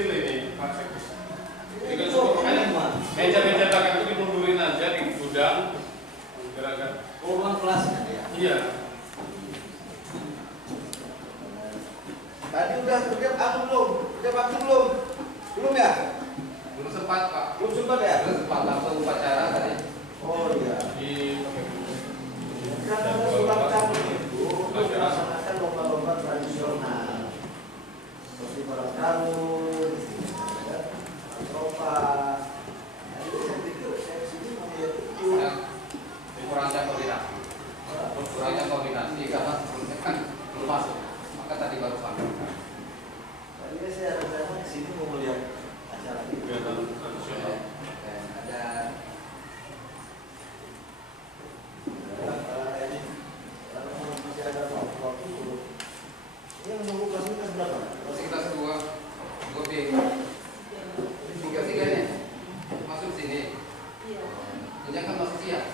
kecil ini Pak Sekdes. Jadi kan makanya meja-meja belakang itu dimundurin aja di gudang. Gerakan. Ruang kelas ya? Iya. Tadi udah kerja belum? Kerja waktu belum? Belum ya? Belum sempat Pak. Belum sempat ya? Belum sempat langsung upacara tadi. Oh iya. Di Karena ulang tahun itu melaksanakan lomba-lomba tradisional seperti ulang tahun, tropa. Nah, itu saya pikir saya sini mau lihat itu. Kurangnya koordinasi. Kurangnya koordinasi karena sebelumnya kan belum masuk. Maka tadi baru sampai. Tadi saya rencana kesini mau melihat acara ini. kegiatan tradisional. Dan ada Kalau masih ada waktu dulu. Ini yang nunggu kelas berapa? masih kelas 2 B. Tiga-tiganya masuk sini. Ini kan masuk siang.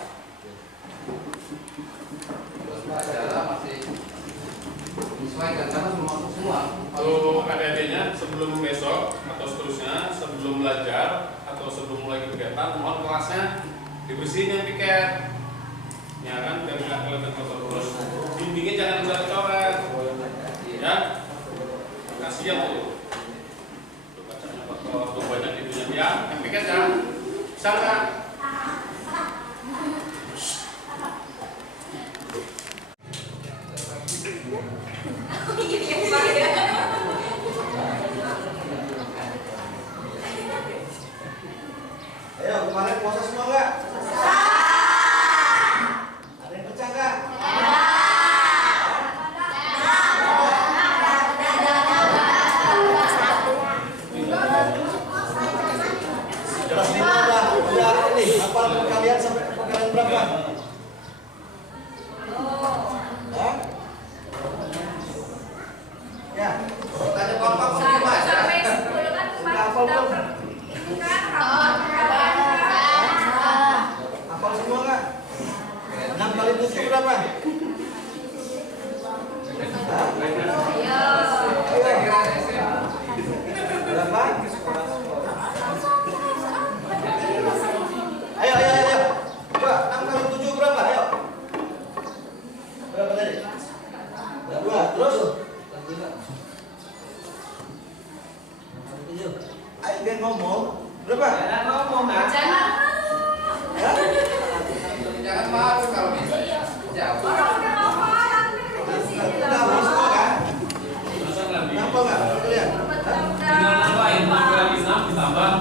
Terus upacara masih menyesuaikan karena belum masuk semua. Kalau adik-adiknya sebelum besok atau seterusnya, sebelum belajar atau sebelum mulai kegiatan, mohon kelasnya dibersihin yang piket. Ya kan, biar nggak kelihatan kotor terus. Dindingnya jangan dicoret-coret. Ya, kasihan tuh. Bacanya kotor, tuh banyak itunya. Ya, yang piket ya. Bisa nggak? Ayo, kemarin puasa semua nggak? Ada yang pecah nggak? Kelas 5 udah ini, hafal kalian sampai kalian berapa? Hah? Ya, Tanya kompak semua aja. sudah hafal belum? Hafal semua nggak? 6 kali 7 berapa? Hah? Berapa? Ayo. Coba 6 kali 7 berapa? Ayo. Berapa tadi? 2. Terus? Ayo dia ngomong. Berapa? Jangan Ya? Jangan malu kalau bisa. Jauh. Udah hafal semua kan? Nampak nggak? Kalian? Hah? Tinggal nambahin 6 kali 6 ditambah.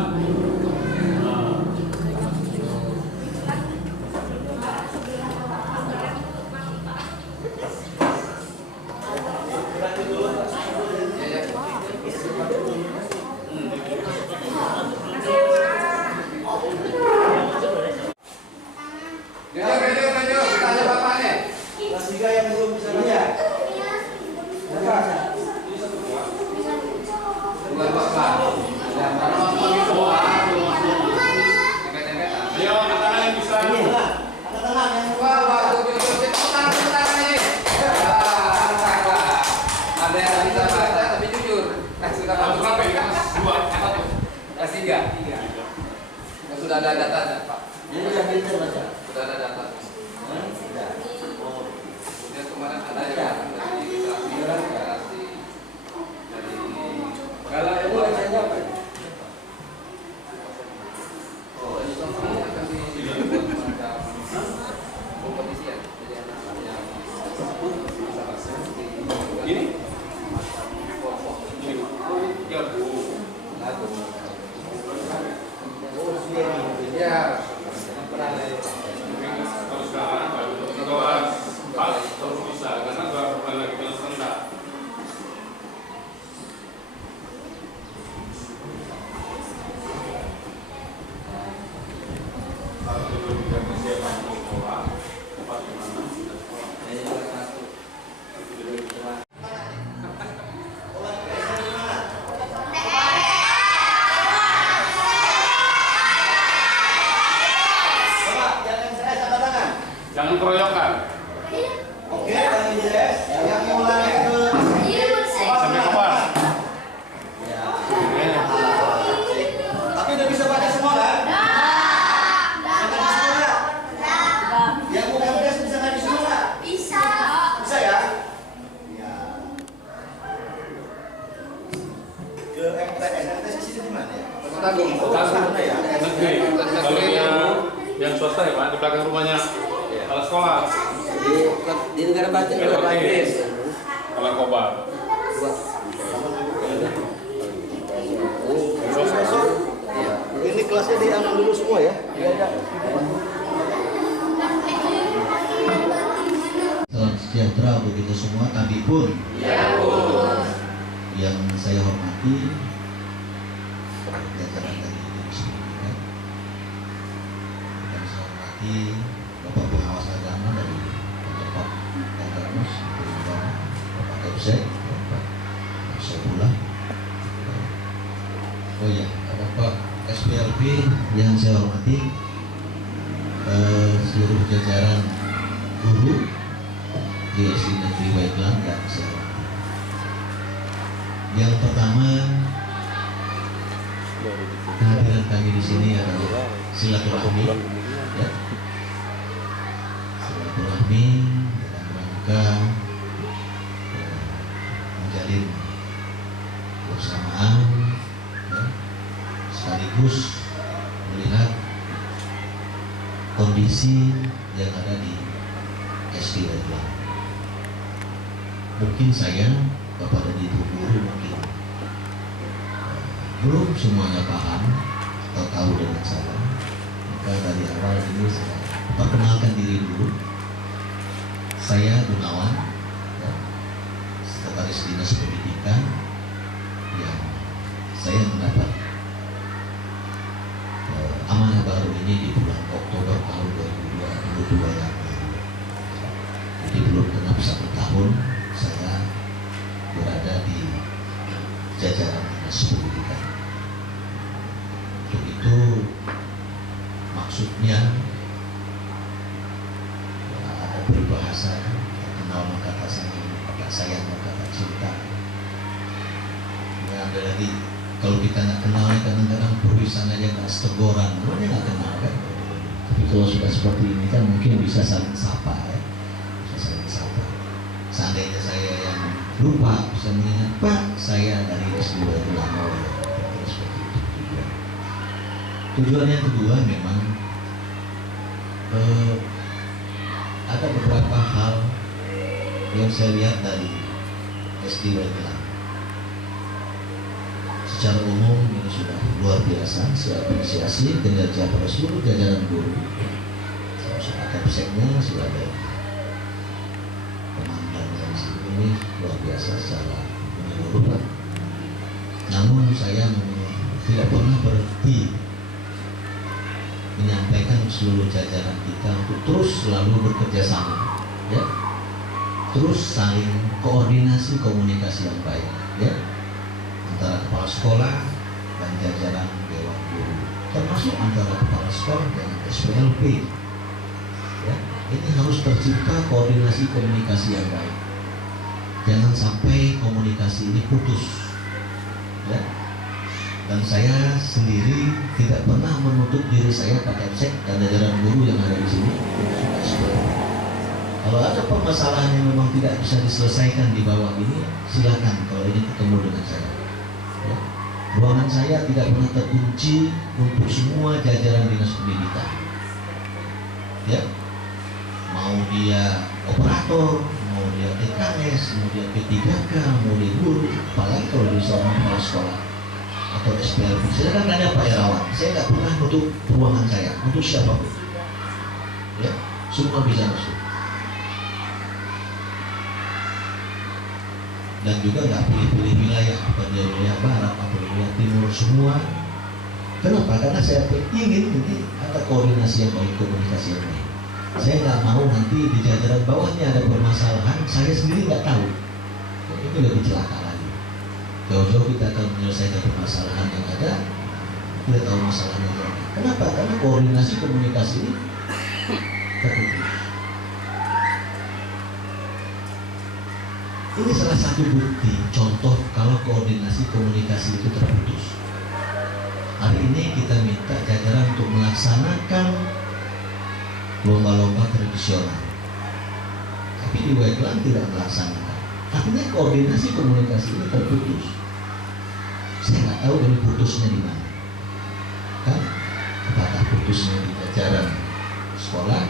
Berarti dulu. Ya. Jujur. Tanya bapaknya. Kelas 3 yang belum bisa baca. Berapa? Bukan bapak. Ya, karena masuk lagi semua. Dempet-dempetan. Ayo, anak-anak yang bisa. Ini lah. Tengah-tengah yang Wah, jujur. Tepuk ini. Ada yang bisa baca tapi jujur. Sudah Kelas masuk berapa ini? Kelas 2. kelas 3. Sudah ada datanya, Pak. Ini yang bisa baca. Sudah ada data. Sudah. Oh. Kemudian kemarin ada yang dari literasi dari Kalau ibu bacanya apa? oh ini akan dibuat semacam kompetisi ya. Jadi anak-anak yang Ini? macam kelompok Ini. Gabung. lagu. Oh, dia ini. Ya, Kalau sekarang kelas 4 terus bisa karena baru mulai lagi kelas rendah. Satu dulu kita persiapan untuk sekolah, 4 gimana? ini kelas 1. Olah, di mana? di mana ya? Kota Agung. Oh, sana ya. Negeri. Kalau yang swasta ya Pak, di belakang rumahnya kepala sekolah. Di negara batin Negara juga Batin. batin. Kepala Kobar. Besok ini kelasnya diambil dulu semua ya. Iya, iya. Salam sejahtera untuk kita semua, kami pun yang saya hormati jajaran dari Dinas Pendidikan, yang saya hormati Bapak Pengawas Agama dari Bapak Kadarmus, Bapak Kepsek, Bapak Sepula, oh ya, Bapak SPLP yang saya hormati, seluruh jajaran guru di SD Negeri Waiglan yang saya hormati. Yang pertama, kehadiran kami di sini adalah silaturahmi, ya. Silaturahmi dalam rangka menjalin kebersamaan, ya, sekaligus melihat kondisi yang ada di SD Waiglan. Mungkin saya, Bapak dan Ibu guru mungkin belum semuanya paham atau tahu dengan saya. Maka dari awal ini saya perkenalkan diri dulu. Saya Gunawan, ya, Sekretaris Dinas Pendidikan, yang saya mendapat amanah baru ini di bulan Oktober tahun 2022 yang lalu. Jadi belum genap 1 tahun saya berada di jajaran Dinas Pendidikan. Untuk itu maksudnya ya, ada peribahasa kenal maka tak sayang, maka sayang maka tak cinta. Ya, ada lagi kalau kita nggak kenal kadang-kadang berurusan aja nggak setegoran, namanya nggak kenal kan. Tapi kalau sudah seperti ini kan mungkin bisa saling sapa ya, bisa saling sapa. Seandainya saya yang lupa bisa mengingat, Pak, saya dari SD Waiglan. Seperti itu tujuan. Tujuan yang kedua memang ada beberapa hal yang saya lihat dari SD Waiglan. Secara umum ini sudah luar biasa. Saya apresiasi kinerja para seluruh jajaran guru. Saya Kapseknya sudah ada ini luar biasa secara menyeluruh. Namun saya tidak pernah berhenti menyampaikan seluruh jajaran kita untuk terus selalu bekerja sama, ya, terus saling koordinasi komunikasi yang baik, ya, antara kepala sekolah dan jajaran dewan guru, termasuk antara kepala sekolah dan SPLP, ya. Ini harus tercipta koordinasi komunikasi yang baik. Jangan sampai komunikasi ini putus, ya. Dan saya sendiri tidak pernah menutup diri saya Pak Kepsek dan jajaran guru yang ada di sini. Kalau ada permasalahan yang memang tidak bisa diselesaikan di bawah ini, silakan kalau ingin ketemu dengan saya. Ya. Ruangan saya tidak pernah terkunci untuk semua jajaran dinas pendidikan. Ya, mau dia operator, mau dia TKS, mau dia P3K, mau dia guru, apalagi kalau di seorang kepala sekolah atau SPLP. Silakan tanya Pak Irawan. Saya nggak pernah nutup ruangan saya untuk siapapun. Ya, semua bisa masuk. Dan juga nggak pilih-pilih wilayah, apa dia wilayah barat, apa wilayah timur, semua. Kenapa? Karena saya ingin ini ada koordinasi yang baik, komunikasi yang baik. Saya nggak mau nanti di jajaran bawahnya ada permasalahan, saya sendiri nggak tahu. Itu lebih celaka lagi. Jauh-jauh kita akan menyelesaikan permasalahan yang ada, tidak tahu masalahnya apa. Kenapa? Karena koordinasi komunikasi ini terputus. Ini salah satu bukti, contoh kalau koordinasi komunikasi itu terputus. Hari ini kita minta jajaran untuk melaksanakan lomba-lomba tradisional, tapi di Waiglan tidak melaksanakan. Artinya koordinasi komunikasi ini terputus. Saya nggak tahu ini putusnya di mana. Kan? Apakah putusnya di jajaran sekolah,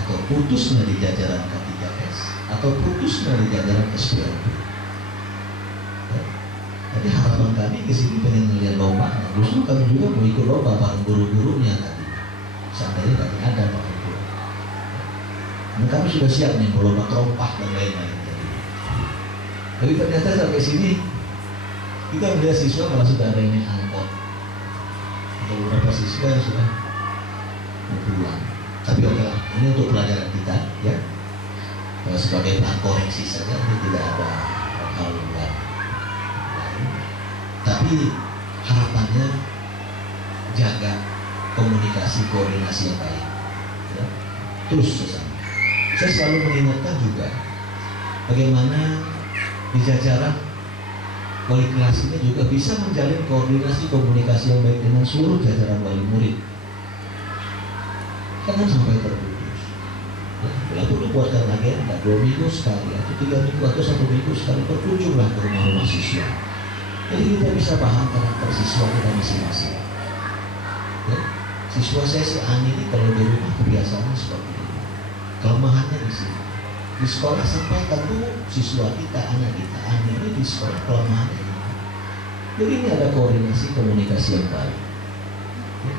atau putusnya di jajaran K3S, atau putusnya di jajaran SPLP. Ya. Jadi harapan kami ke sini pengen melihat lomba. Justru kami juga mau ikut lomba bareng guru-gurunya tadi. Seandainya kami ada Pak Guru. Dan kami sudah siap nih mau lomba terompah dan lain-lain. Tapi ternyata sampai sini kita melihat siswa malah sudah ada yang naik angkot. Ada beberapa siswa yang sudah mau pulang. Tapi oke lah, ini untuk pelajaran kita ya. Sebagai bahan koreksi saja, ini tidak ada hal yang lain. Tapi harapannya jaga komunikasi, koordinasi yang baik ya. Terus sesama. Saya selalu mengingatkan juga bagaimana di jajaran wali kelas ini juga bisa menjalin koordinasi komunikasi yang baik dengan seluruh jajaran wali murid. Jangan sampai terputus. Ya, perlu buatkan agenda 2 minggu sekali, atau 3 minggu, atau 1 minggu sekali berkunjunglah ke rumah-rumah siswa. Jadi kita bisa paham karakter siswa kita masing-masing. Ya, siswa saya si Ani ini kalau di rumah kebiasaannya seperti ini. Kelemahannya di sini. Di sekolah sampaikan dulu siswa kita, anak kita, Ani ini di sekolah kelemahannya ini. Jadi ini ada koordinasi komunikasi yang baik.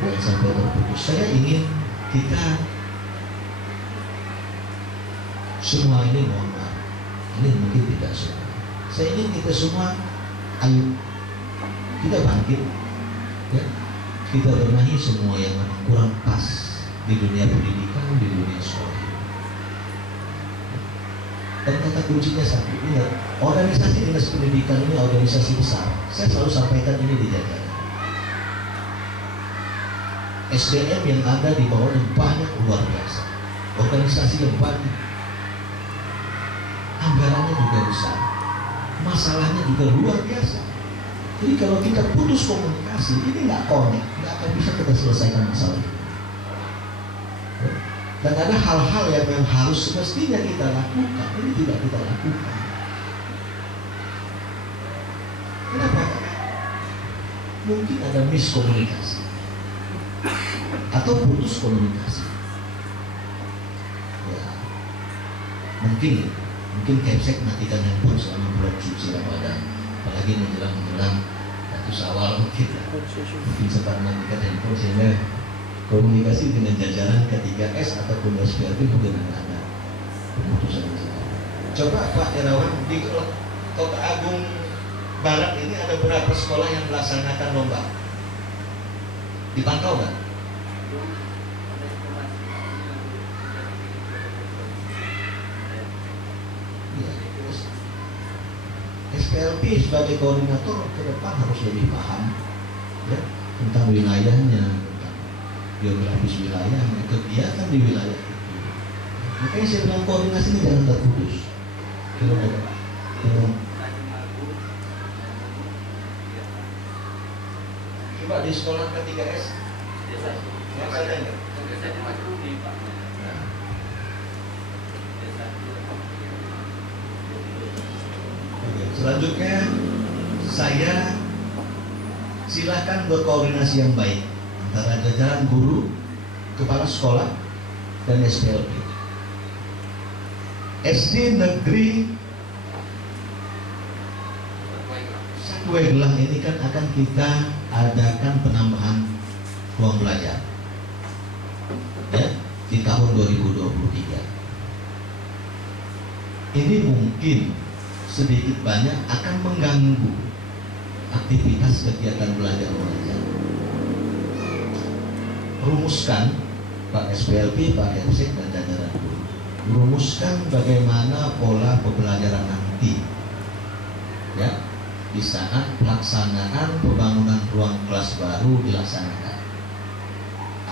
Jangan sampai terputus. Saya ingin kita semua ini, mohon maaf, ini mungkin tidak semua. Saya ingin kita semua, ayo kita bangkit, ya. Kita benahi semua yang kurang pas di dunia pendidikan, di dunia sekolah. Dan kata kuncinya satu, ingat, organisasi dinas pendidikan ini organisasi besar. Saya selalu sampaikan ini di jajaran. SDM yang ada di bawahnya banyak, luar biasa. Organisasi yang banyak, anggarannya juga besar, masalahnya juga luar biasa. Jadi kalau kita putus komunikasi, ini nggak connect, nggak akan bisa kita selesaikan masalah ini. Dan ada hal-hal yang memang harus semestinya kita lakukan, ini tidak kita lakukan. Kenapa? Mungkin ada miskomunikasi atau putus komunikasi. Ya, mungkin Kepsek matikan handphone selama bulan suci Ramadan, apalagi menjelang 1 Syawal mungkin sempat matikan handphone sehingga komunikasi dengan jajaran K3S ataupun SPLP mungkin ada pemutusan. Coba Pak Irawan, di Kota Agung Barat ini ada berapa sekolah yang melaksanakan lomba? Dipantau kan? Ya, SPLP sebagai koordinator ke depan harus lebih paham ya, tentang wilayahnya, geografis wilayahnya, kegiatan di wilayah itu. Makanya saya bilang koordinasi ini jangan terputus. Coba di sekolah K3S, ada nggak? Selanjutnya saya silahkan berkoordinasi yang baik antara jajaran guru, kepala sekolah, dan SPLP. SD Negeri Wegelang ini kan akan kita adakan penambahan ruang belajar ya, di tahun 2023. Ini mungkin sedikit banyak akan mengganggu aktivitas kegiatan belajar mengajar. Rumuskan Pak SPLP, Pak Kepsek, dan jajaran guru. Rumuskan bagaimana pola pembelajaran nanti ya, di saat pelaksanaan pembangunan ruang kelas baru dilaksanakan.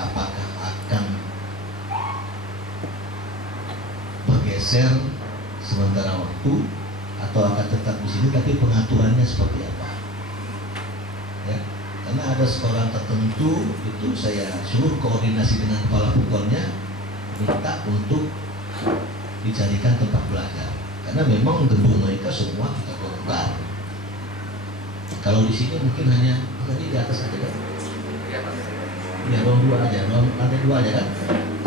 Apakah akan bergeser sementara waktu atau akan tetap di sini, tapi pengaturannya seperti apa? Ya, karena ada sekolah tertentu itu saya suruh koordinasi dengan kepala pukonnya, minta untuk dijadikan tempat belajar, karena memang gedung mereka semua kita bongkar. Kalau di sini mungkin hanya tadi di atas aja kan? Di atas Ya, ruang 2 aja, ruang lantai 2 aja kan?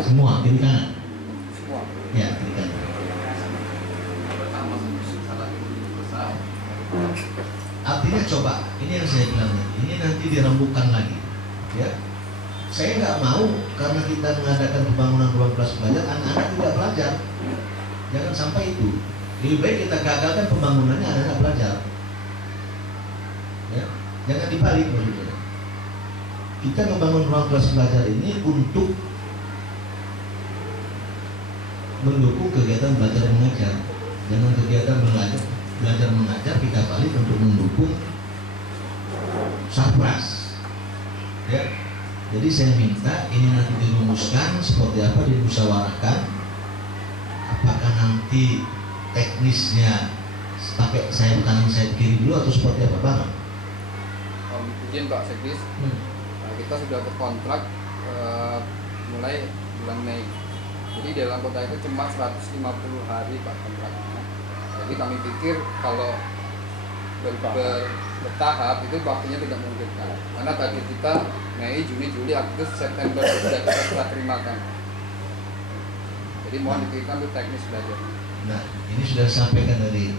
Semua kiri kanan. semua. Ya, kiri kanan. Pertama salah besar. Artinya coba, ini yang saya bilang ini nanti dirembukan lagi, ya. Saya nggak mau karena kita mengadakan pembangunan ruang kelas belajar, anak-anak tidak belajar. Jangan sampai itu. Lebih baik kita gagalkan pembangunannya, anak-anak belajar. Ya, jangan dibalik maksudnya. Kita membangun ruang kelas belajar ini untuk mendukung kegiatan belajar mengajar. Jangan kegiatan belajar mengajar kita balik untuk mendukung sarpras. Ya. Jadi saya minta ini nanti dirumuskan seperti apa, dimusyawarahkan. Apakah nanti teknisnya pakai sayap kanan sayap kiri dulu atau seperti apa Bang? Izin Pak Sekdis, kita sudah berkontrak mulai bulan Mei. Jadi dalam kontrak itu cuma 150 hari Pak kontraknya. Jadi kami pikir kalau bertahap itu waktunya tidak memungkinkan. Karena target kita Mei, Juni, Juli, Agustus, September sudah kita serah terimakan. Jadi mohon dipikirkan untuk teknis belajar. Nah, ini sudah disampaikan dari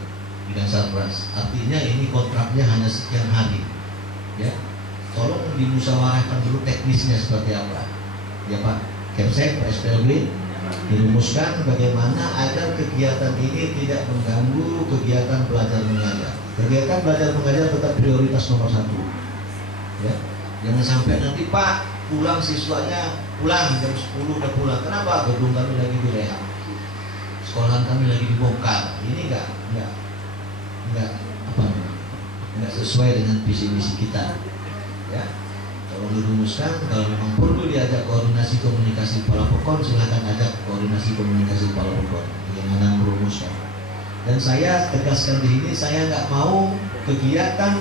bidang sarpras. Artinya ini kontraknya hanya sekian hari. Ya, tolong dimusyawarahkan dulu teknisnya seperti apa. Ya Pak Kepsek, Pak SPLB, dirumuskan bagaimana agar kegiatan ini tidak mengganggu kegiatan belajar mengajar. Kegiatan belajar mengajar tetap prioritas nomor 1. Ya, jangan sampai nanti Pak pulang siswanya pulang jam 10 udah pulang. Kenapa? Gedung kami lagi direhab, sekolahan kami lagi dibongkar. Ini enggak sesuai dengan visi misi kita. Ya, kalau dirumuskan, kalau memang perlu diajak koordinasi komunikasi kepala pokon, silahkan ajak koordinasi komunikasi kepala pokon bagaimana merumuskan. Dan saya tegaskan di sini, saya nggak mau kegiatan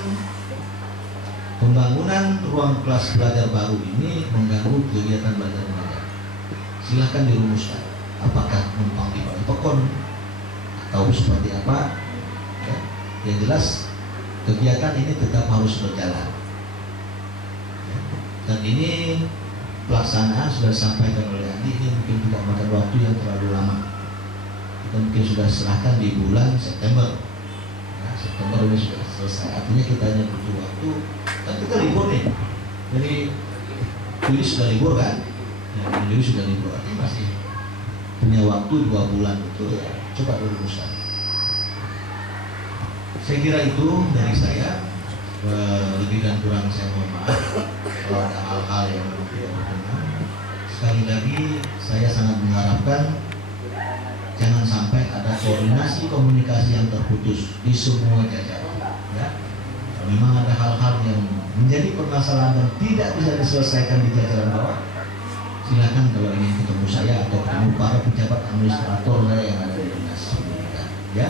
pembangunan ruang kelas belajar baru ini mengganggu kegiatan belajar mengajar. Silahkan dirumuskan, apakah numpang di pokon atau seperti apa. Ya, yang jelas kegiatan ini tetap harus berjalan. Dan ini pelaksanaan sudah disampaikan oleh Andi, ini mungkin tidak makan waktu yang terlalu lama. Kita mungkin sudah serahkan di bulan September. Nah, September ini sudah selesai. Artinya kita hanya butuh waktu. Kan kita libur nih. Jadi Juli sudah libur kan? Ya, Juli sudah libur. Artinya masih punya waktu 2 bulan itu. Ya, coba dirumuskan. Saya kira itu dari saya. Lebih dan kurang saya mohon maaf kalau ada hal-hal yang tidak berkenan. Sekali lagi saya sangat mengharapkan jangan sampai ada koordinasi komunikasi yang terputus di semua jajaran. Ya, memang ada hal-hal yang menjadi permasalahan dan tidak bisa diselesaikan di jajaran bawah. Silakan kalau ingin ketemu saya atau ketemu para pejabat administrator saya yang ada di dinas pendidikan. Ya.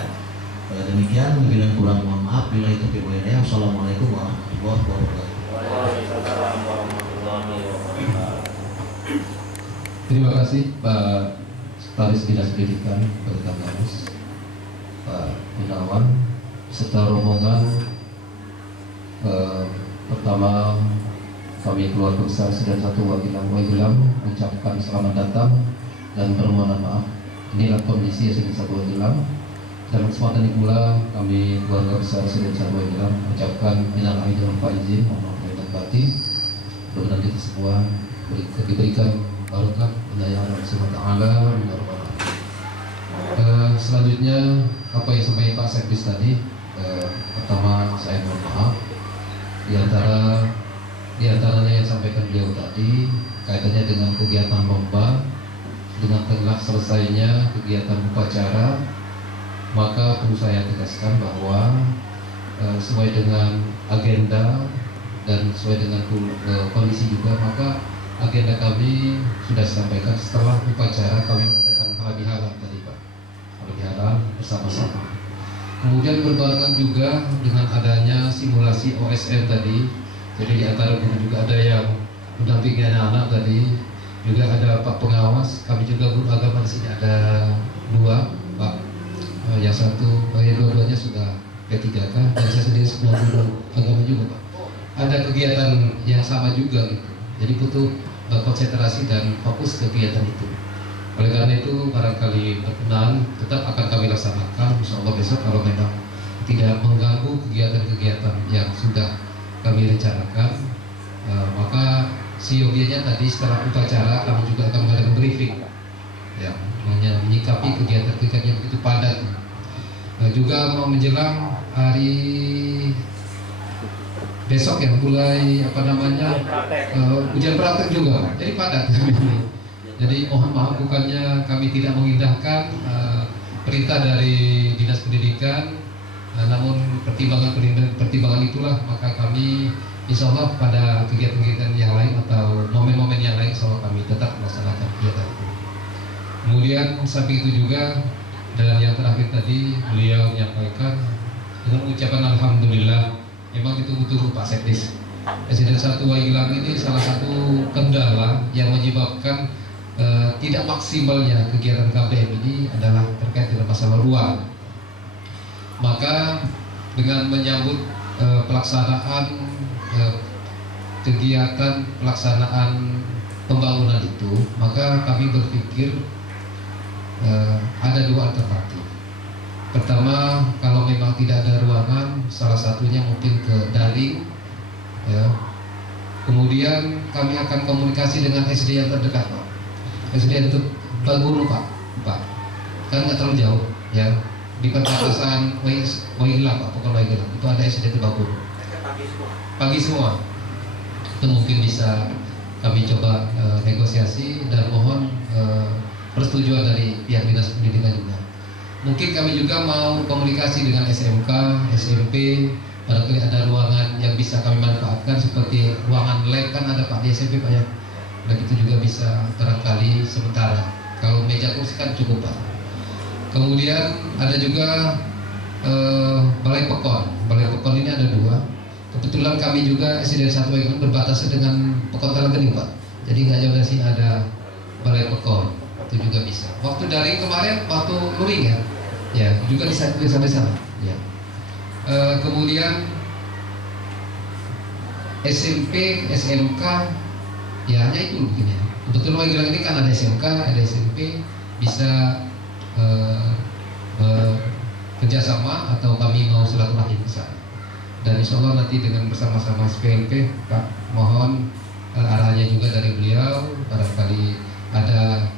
Demikian, lebih dan kurang mohon maaf. Bila itu PWNM. Assalamualaikum warahmatullahi wabarakatuh. Terima kasih Pak Sekretaris Dinas Pendidikan Kabupaten Kamus, Pak Gunawan, serta rombongan. Pertama, kami keluarga besar Sedan 1 Wagilam mengucapkan selamat datang dan permohonan maaf. Inilah kondisi Sedan 1 Wagilam. Dalam kesempatan ini pula kami keluarga besar Sedan 1 Wagilam mengucapkan minal aidin wal faizin, mohon maaf lahir dan batin. Mudah-mudahan kita semua diberikan barokah hidayah Allah Subhanahu wa taala. Selanjutnya apa yang disampaikan Pak Sekdis tadi, pertama saya mohon maaf di antaranya yang disampaikan beliau tadi kaitannya dengan kegiatan lomba, dengan telah selesainya kegiatan upacara. Maka perlu saya tegaskan bahwa sesuai dengan agenda dan sesuai dengan kondisi juga, maka agenda kami sudah disampaikan setelah upacara kami mengadakan halal bihalal tadi Pak, halal bihalal bersama-sama. Kemudian berbarengan juga dengan adanya simulasi OSN tadi, jadi di antara guru juga ada yang mendampingi anak-anak tadi, juga ada Pak pengawas, kami juga guru agama di sini ada 2 Pak. Yang satu, dua-duanya sudah P3K dan saya sendiri sebuah guru agama juga Pak. Ada kegiatan yang sama juga gitu. Jadi butuh konsentrasi dan fokus kegiatan itu. Oleh karena itu barangkali berkenan tetap akan kami laksanakan insya Allah besok kalau memang tidak mengganggu kegiatan-kegiatan yang sudah kami rencanakan. Maka siogianya tadi setelah upacara kami juga akan mengadakan briefing ya, menyikapi kegiatan-kegiatan yang begitu padat. Juga mau menjelang hari besok ya mulai ujian praktek juga, jadi padat. Jadi mohon maaf bukannya kami tidak mengindahkan perintah dari Dinas Pendidikan, namun pertimbangan itulah maka kami insya Allah pada kegiatan-kegiatan yang lain atau momen-momen yang lain insya Allah kami tetap melaksanakan kegiatan itu. Kemudian samping itu juga dan yang terakhir tadi beliau menyampaikan dengan ucapan alhamdulillah. Memang ditunggu-tunggu Pak Sekdes. Presiden 1 Waigilang ini salah satu kendala yang menyebabkan tidak maksimalnya kegiatan KBM ini adalah terkait dengan masalah ruang. Maka dengan menyambut pelaksanaan kegiatan pelaksanaan pembangunan itu, maka kami berpikir ada dua alternatif. Pertama, kalau memang tidak ada ruangan, salah satunya mungkin ke daring, ya. Kemudian kami akan komunikasi dengan SD yang terdekat, Pak. SD itu Baguru, Pak. Kan nggak terlalu jauh, ya. Di perbatasan Waigilang, Pak, bukan Waigilang. Itu ada SD itu Baguru. Pagi semua. Itu mungkin bisa kami coba negosiasi dan mohon persetujuan dari pihak Dinas Pendidikan juga. Mungkin kami juga mau komunikasi dengan SMK, SMP, barangkali ada ruangan yang bisa kami manfaatkan seperti ruangan lab kan ada Pak di SMP Pak ya. Dan itu juga bisa barangkali sementara. Kalau meja kursi kan cukup Pak. Kemudian ada juga Balai Pekon. Balai Pekon ini ada dua. Kebetulan kami juga SDN 1 Waigilang berbatas dengan Pekon Telanggeni Pak. Jadi nggak jauh dari sini ada Balai Pekon. Itu juga bisa. Waktu dari kemarin waktu luring ya juga di sana ya. Kemudian SMP, SMK ya hanya itu mungkin ya. Kebetulan Waigilang ini kan ada SMK, ada SMP, bisa kerjasama atau kami mau silaturahim ke sana. Dan insya Allah nanti dengan bersama-sama SPLP Pak mohon arahannya juga dari beliau, barangkali ada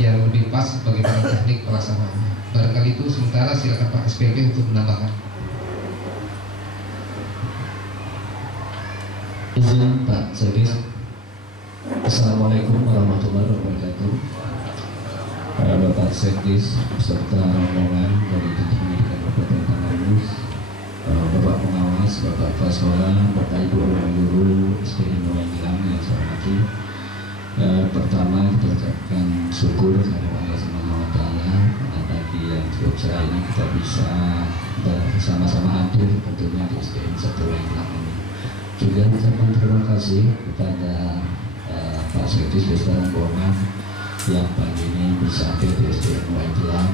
yang lebih pas bagaimana teknik pelaksanaannya. Barangkali itu sementara silakan Pak SPLP untuk menambahkan. Izin Pak Sekdes. Assalamualaikum warahmatullahi wabarakatuh. Bapak Sekdes beserta rombongan dari Dinas Pendidikan Kabupaten Tanggamus, Bapak Pengawas, Bapak Kepala Sekolah, Bapak Ibu guru SDN Waigilang yang saya hormati. Pertama kita ucapkan syukur kepada Allah Subhanahu wa Ta'ala karena pagi yang cukup cerah ini kita bisa bersama-sama hadir tentunya di SDN 1 Waigilang ini. Juga ucapkan terima kasih kepada Pak Sekdes beserta rombongan yang pagi ini bisa hadir di SDN Waigilang.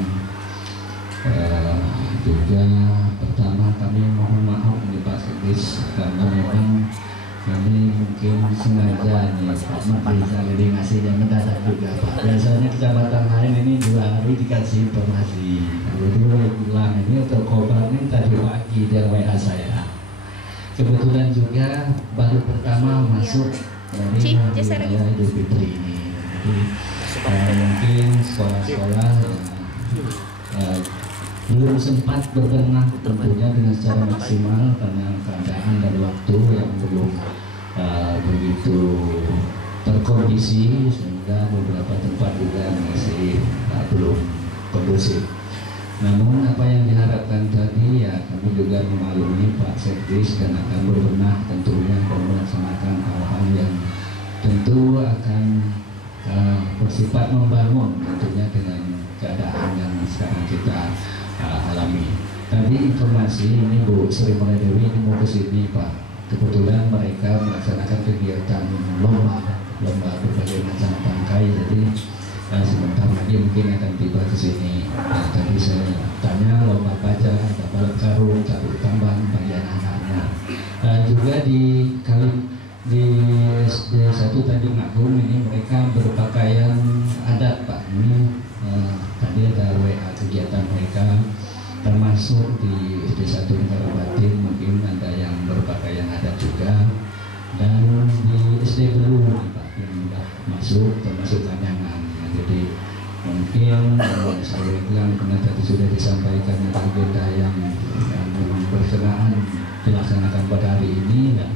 Juga pertama kami mohon maaf nih Pak Sekdes karena memang kami mungkin sengaja nih Pak Menteri jadi ngasih yang mendadak juga Pak. Biasanya kecamatan lain ini 2 hari dikasih informasi. Kebetulan Waigilang ini untuk korban ini tadi pagi dia WA saya. Kebetulan juga baru pertama masuk dari hari raya Idul Fitri ini. Jadi mungkin sekolah-sekolah belum sempat berbenah tentunya dengan secara maksimal karena keadaan dan waktu yang belum begitu terkondisi sehingga beberapa tempat juga masih belum kondusif. Namun apa yang diharapkan tadi ya kami juga memaklumi Pak Sekdes dan akan berbenah tentunya dan melaksanakan hal-hal yang tentu akan bersifat membangun tentunya dengan keadaan yang sekarang kita alami. Tadi informasi ini Bu Sri Mulia Dewi ini mau ke sini Pak. Kebetulan mereka melaksanakan kegiatan lomba berbagai macam tangkai. Jadi sebentar lagi mungkin akan tiba ke sini. Nah, tadi saya tanya lomba baca, ada balap karung, catur tambang bagi anak-anaknya. Juga di SD 1 Tanjung Agung ini mereka berpakaian adat Pak. Ini tadi ada WA kegiatan mereka, termasuk di SD 1 Negara Batin mungkin ada yang berpakaian adat juga, dan di SD Belu Pak yang sudah masuk termasuk Kanyangan. Jadi mungkin saya bilang karena tadi sudah disampaikan agenda yang berkenaan dilaksanakan pada hari ini, ya,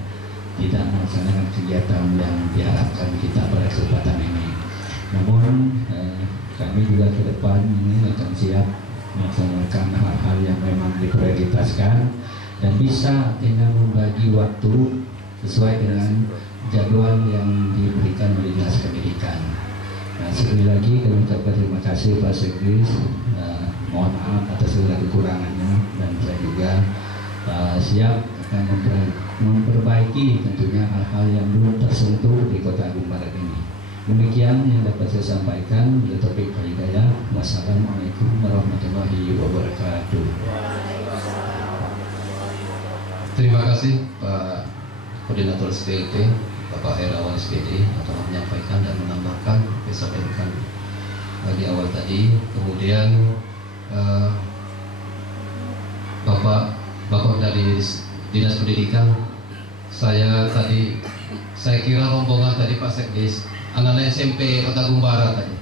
tidak melaksanakan kegiatan yang diharapkan kita pada kesempatan ini. Namun kami juga ke depan ini akan siap melaksanakan hal-hal yang memang diprioritaskan dan bisa dengan membagi waktu sesuai dengan jadwal yang diberikan oleh Dinas Pendidikan. Nah, sekali lagi kami ucapkan terima kasih Pak Sekdis, mohon maaf atas segala kekurangannya, dan saya juga siap akan memperbaiki tentunya hal-hal yang belum tersentuh di Kota Agung Barat ini. Demikian yang dapat saya sampaikan. Bila taufiq wal hidayah. Wassalamualaikum warahmatullahi wabarakatuh. Terima kasih Pak Koordinator SPLT, Bapak Herawan SPD, telah menyampaikan dan menambahkan disampaikan di awal tadi. Kemudian Bapak dari Dinas Pendidikan, saya kira rombongan tadi Pak Sekdis anak-anak SMP Kota Agung Barat tadi.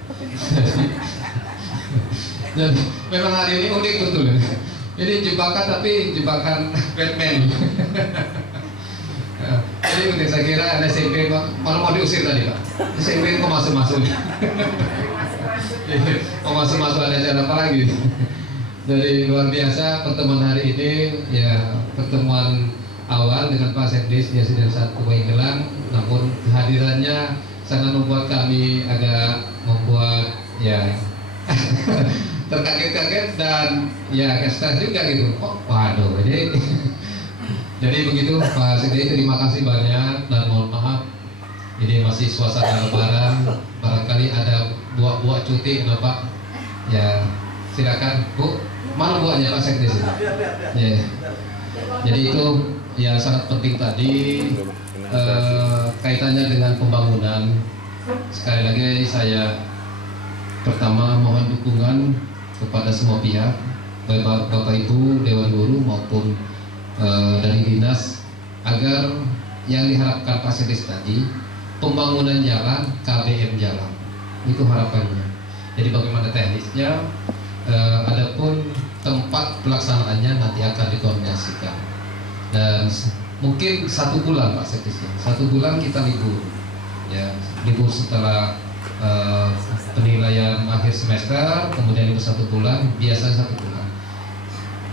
Jadi memang hari ini unik betul. Ini jebakan tapi jebakan Batman. Jadi unik, saya kira anak SMP malah mau diusir tadi Pak. SMP kok masuk-masuk. Kok masuk-masuk ada acara apa lagi? Jadi luar biasa pertemuan hari ini, ya pertemuan awal dengan Pak Sekdis di SD 1 Magelang, namun kehadirannya sangat membuat kami agak ya terkaget-kaget dan ya stres juga gitu. Oh waduh, jadi begitu Pak Sekdis, terima kasih banyak dan mohon maaf ini masih suasana lebaran, barangkali ada buah-buah cuti Bapak ya, silakan Bu. Mana buahnya Pak Sekdis? Ya. Jadi itu yang sangat penting tadi kaitannya dengan pembangunan. Sekali lagi saya pertama mohon dukungan kepada semua pihak, Bapak Ibu Dewan Guru maupun dari dinas, agar yang diharapkan Pak Sekdis tadi pembangunan jalan, KBM jalan, itu harapannya. Jadi bagaimana teknisnya, adapun tempat pelaksanaannya nanti akan dikoordinasikan. Dan mungkin 1 bulan Pak Sekdis, 1 bulan kita libur, ya libur setelah penilaian akhir semester, kemudian libur 1 bulan, biasanya 1 bulan.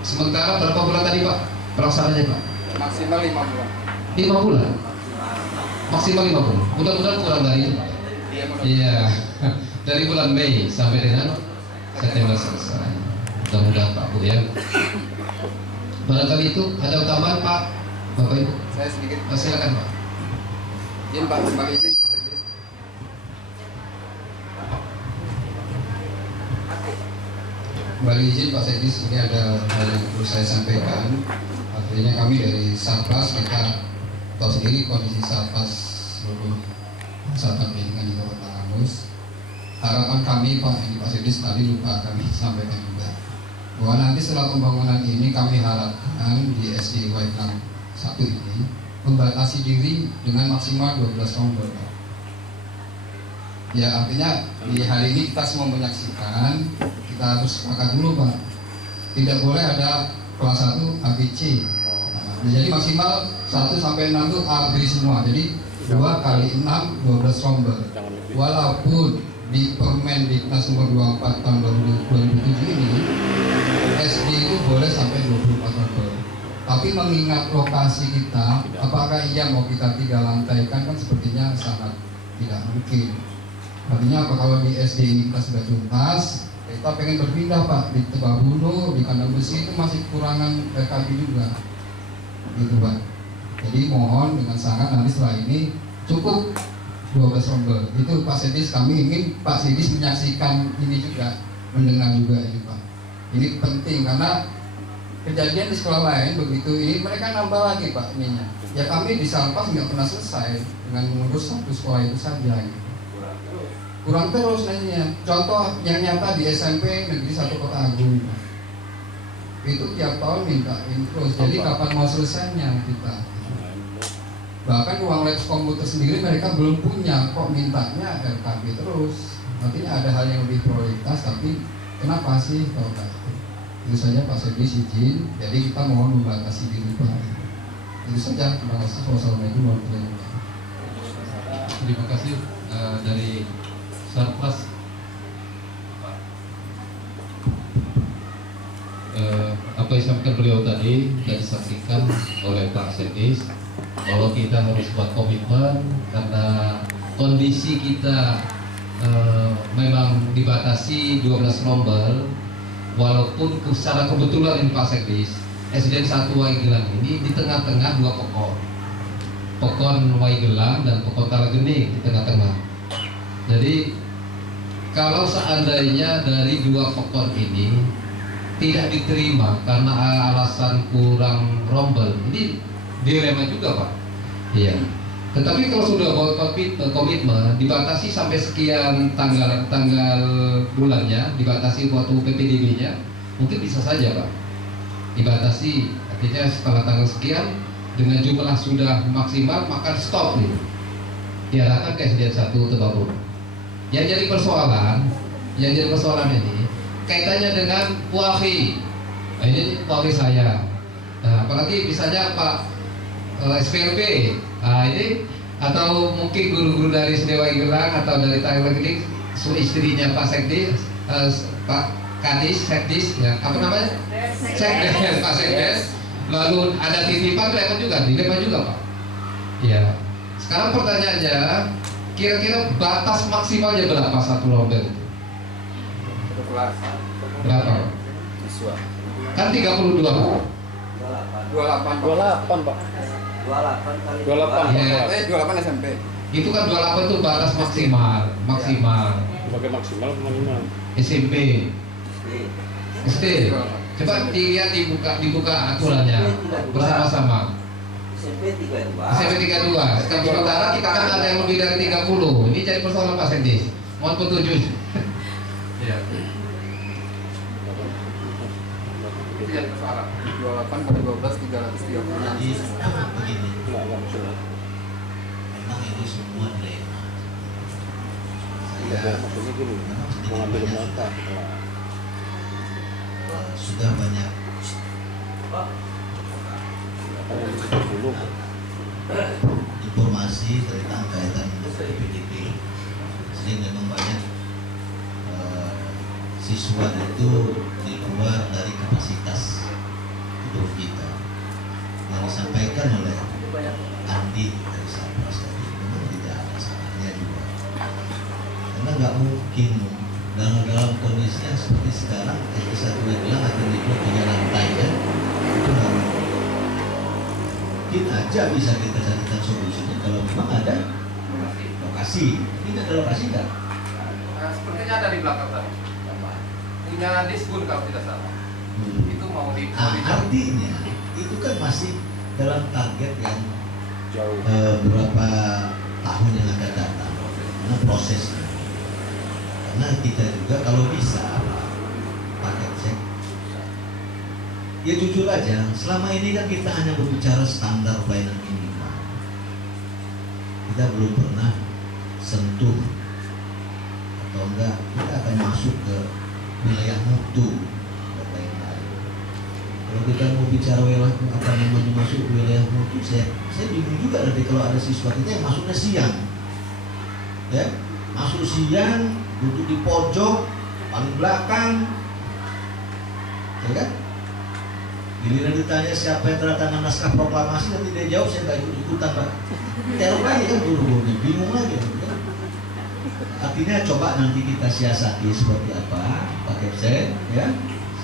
Sementara berapa bulan tadi Pak pelaksanaannya Pak? Maksimal 5 bulan. 5 bulan? Maksimal 5 bulan. Mudah-mudahan kurang dari itu Pak. Iya. Dari bulan Mei sampai dengan September selesai. Mudah-mudahan Pak Bu ya. Barangkali itu ada tambahan Pak, Bapak Ibu. Saya sedikit. Silakan Pak. Izin Pak, sebagai izin Pak Sekdis. Kembali izin Pak Sekdis, ini ada hal yang perlu saya sampaikan. Artinya kami dari Satpas, kita tahu sendiri kondisi Satpas seluruh satuan pendidikan di Kabupaten Angus. Harapan kami Pak, ini Pak Sekdis tadi lupa kami sampaikan juga, bahwa nanti setelah pembangunan ini kami harapkan di SD Waiklang 1 ini membatasi diri dengan maksimal 12 rombel. Ya artinya di hari ini kita semua menyaksikan, kita harus sepakat dulu Pak, tidak boleh ada kelas 1 ABC. Jadi maksimal 1 sampai 6 itu AB semua. Jadi 2 kali 6 12 rombel. Walaupun di Permendiknas nomor 24 tahun 2007 ini SD itu boleh sampai 24 rombel. Tapi mengingat lokasi kita, apakah iya mau kita 3 lantai kan sepertinya sangat tidak mungkin. Artinya apa, kalau di SD ini kita sudah tuntas, kita pengen berpindah Pak di Tebahulu, di Kandang Besi itu masih kekurangan PKB juga, gitu Pak. Jadi mohon dengan sangat nanti setelah ini cukup 12 rombel. Itu Pak Sidis, kami ingin Pak Sidis menyaksikan ini juga, mendengar juga ini Pak. Ini penting karena kejadian di sekolah lain begitu ini mereka nambah lagi Pak ininya. Ya kami di Salpas nggak pernah selesai dengan mengurus satu sekolah itu saja. Gitu. Kurang terus nanya. Contoh yang nyata di SMP Negeri 1 Kota Agung. Itu tiap tahun mintain terus. Jadi kapan mau selesainya kita? Bahkan ruang les komputer sendiri mereka belum punya, kok mintanya RKB terus. Artinya ada hal yang lebih prioritas, tapi kenapa sih kalau nggak itu? Itu saja Pak Sedis izin. Jadi kita mohon membatasi diri Pak. Itu saja. Terima kasih. Wassalamualaikum warahmatullahi wabarakatuh. Terima kasih dari Sarpas. Apa yang disampaikan beliau tadi sudah disaksikan oleh Pak Sedis bahwa kita harus buat komitmen karena kondisi kita memang dibatasi 12 rombel, walaupun secara kebetulan ini Pak Sedis SDN 1 Waigelang ini di tengah-tengah dua pokon Waigelang dan pokon Talagening di tengah-tengah. Jadi kalau seandainya dari dua pokon ini tidak diterima karena alasan kurang rombel, ini dilema juga Pak. Iya. Tetapi kalau sudah buat komitmen dibatasi sampai sekian tanggal bulannya, dibatasi waktu PPDB-nya, mungkin bisa saja Pak. Dibatasi, artinya setelah tanggal sekian dengan jumlah sudah maksimal maka stop nih. Diarahkan ke SDN 1 Tebabun. Yang jadi persoalan ini kaitannya dengan puahi. Nah, ini puahi saya. Nah, apalagi misalnya Pak SPLB, nah ini atau mungkin guru-guru dari SD Waigelang atau dari Talagening, istrinya Pak Sekdis, Pak Kadis, Sekdis, ya apa namanya? Sekdes, Pak Sekdes. Lalu ada titipan, dilema juga Pak. Ya. Sekarang pertanyaannya, kira-kira batas maksimalnya berapa satu rombel? Satu kelas. Berapa? Siswa. Kan 32 Pak. 28 Pak. 28 kali 28. Ya. 28 SMP. Itu kan 28 itu batas maksimal. Sebagai maksimal minimal. SMP, SD. Coba dilihat dibuka aturannya bersama-sama. SMP 32. SMP 32. Sekarang sementara kita kan ada yang lebih dari 30. Ini jadi persoalan Pak Sedis. Mohon petunjuk. Iya. Itu jadi persoalan. 28 kali 12 336. Jadi begini, memang ini semua dilema. Saya sudah banyak informasi tentang kaitan PDP, sehingga memang banyak siswa itu di luar dari kapasitas hidup kita. Yang disampaikan oleh Andi dari Sarpas tadi memang tidak ada salahnya juga, karena nggak mungkin dalam kondisi yang seperti sekarang SD 1 Waigelang akan dibuat 3 lantai ya, itu nggak mungkin aja bisa kita carikan solusinya kalau memang ada lokasi. Ini ada lokasi nggak? Sepertinya ada di belakang tadi. Punya Disbun kalau tidak salah. Itu mau Artinya itu kan masih dalam target yang Jauh. Beberapa tahun yang akan datang, karena prosesnya. Karena kita juga kalau bisa pakai cek. Ya jujur aja, selama ini kan kita hanya berbicara standar pelayanan minimal. Kita belum pernah sentuh atau enggak kita akan masuk ke wilayah mutu dan lain-lain. Kalau kita mau bicara wilayah apa namanya masuk ke wilayah mutu, saya bingung juga nanti kalau ada siswa kita yang masuknya siang, ya masuk siang, duduk di pojok paling belakang, ya kan? Giliran ditanya siapa yang tanda tangan naskah proklamasi, nanti dia jawab saya nggak ikut-ikutan Pak. Teror lagi kan guru-gurunya, bingung lagi kan? Artinya coba nanti kita siasati seperti apa, Pak Kepsen, ya,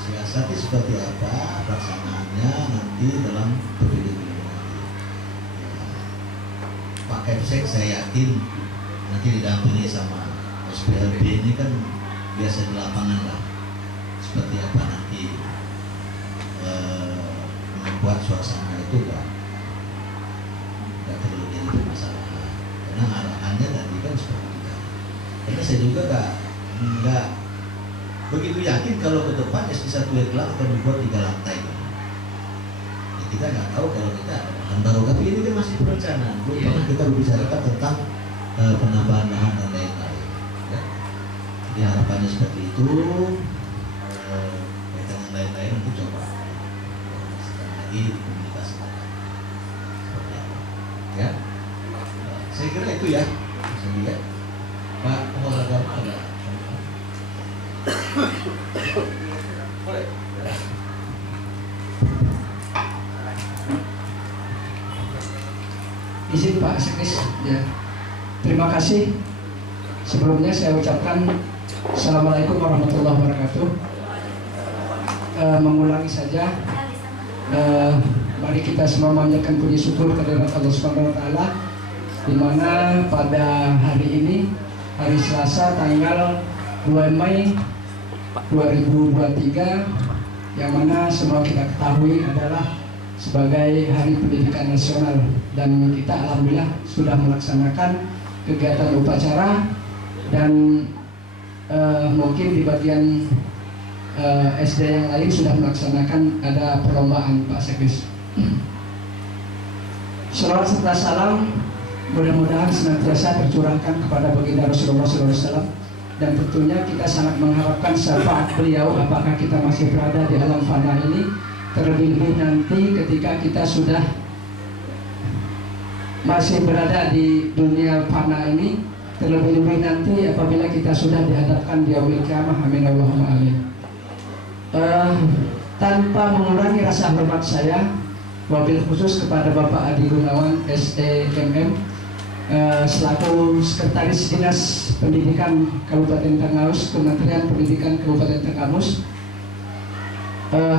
siasati seperti apa pelaksanaannya nanti dalam PPDB nanti. Pak Kepsen saya yakin nanti didampingi sama SPLB ini kan biasa di lapangan lah, seperti apa nanti membuat suasana itu nggak terlalu jadi permasalahan, karena arahannya tadi kan seperti itu. Karena saya juga nggak begitu yakin kalau ke depan SD1 Eglang akan dibuat 3 lantai. Ya, kita nggak tahu kalau kita ada lahan baru, tapi ini kan masih perencanaan. Belum pernah kita membicarakan tentang penambahan lahan dan lain-lain. Ya. Jadi harapannya seperti itu. Kaitan yang lain-lain nanti coba sekali lagi dikomunikasikan seperti apa. Ya. Saya kira itu ya. Saya lihat Pak Pengelola Agama ada. Boleh. Izin Pak Sekdes, ya. Terima kasih. Sebelumnya saya ucapkan Assalamualaikum warahmatullahi wabarakatuh. Mengulangi saja, mari kita semua memanjatkan puji syukur kehadirat Allah Subhanahu wa taala, di mana pada hari ini, hari Selasa tanggal 2 Mei 2023, yang mana semua kita ketahui adalah sebagai Hari Pendidikan Nasional, dan kita alhamdulillah sudah melaksanakan kegiatan upacara, dan mungkin di bagian SD yang lain sudah melaksanakan ada perlombaan Pak Sekdes. Shalawat serta salam mudah-mudahan senantiasa tercurahkan kepada baginda Rasulullah SAW, dan tentunya kita sangat mengharapkan syafaat beliau apakah kita masih berada di alam fana ini, terlebih nanti ketika kita sudah masih berada di dunia fana ini, terlebih nanti apabila kita sudah dihadapkan di yaumil qiyamah. Amin Allahumma amin. Tanpa mengurangi rasa hormat saya, wabil khusus kepada Bapak Adi Gunawan SEMM selaku Sekretaris Dinas Pendidikan Kabupaten Tenggamus, Kementerian Pendidikan Kabupaten Tenggamus,